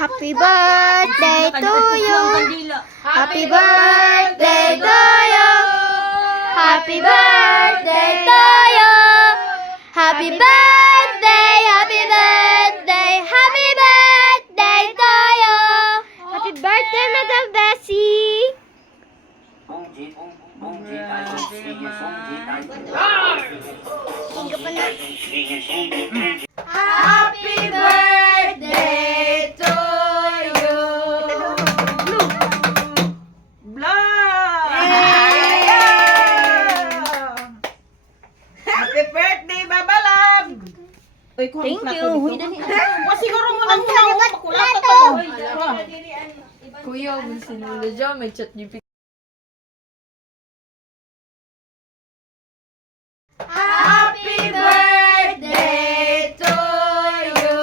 Happy birthday to you. Happy birthday to you. Happy birthday to you. Happy birthday, happy birthday, happy birthday to you. Happy birthday, Madam Bessie. Happy birthday to you. Happy birthday, Babalab! Thank you. Siguro mo lang muna makulat ako. Kuya, kung sinula dyan, may chat GPT. Happy birthday to you.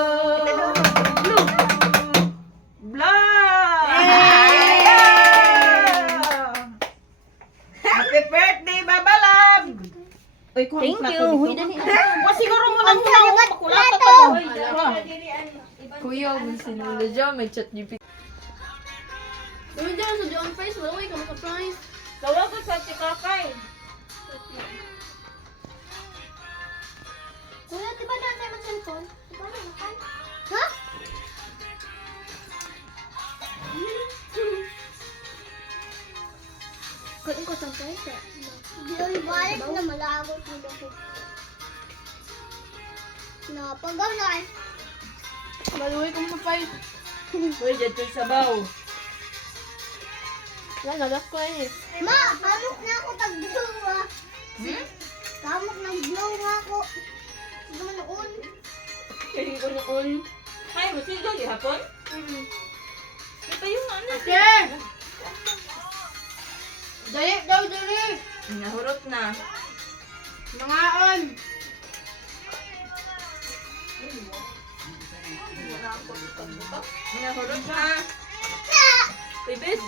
Happy birthday, Babalab! Thank you. Siguro mo lang muna makulat ako. Kuya, kung sinula dyan, may chat GPT. Uy, dyan sa John Price, wala ko ikaw surprise. Tawag ko sa Chikakay. Kuya, di ba daan tayo mag-cellphone? Di ba naman? Ha? Kunin ko sa price eh. Di ay balik na malagot nila ko. Napagaw na eh. Maluwi ko surprise. Uy, dyan tayo sabaw. Nalagak ko eh. Ma, kamok na ako pag-blow ah. Kamok ng blow ako. Hindi naman noon. Kaya ko noon. Ay, masigaw di hapon? Ito yung ano. Dali, daw, dali. Nahurot na. Mangaon. Nahurot na. Bibis.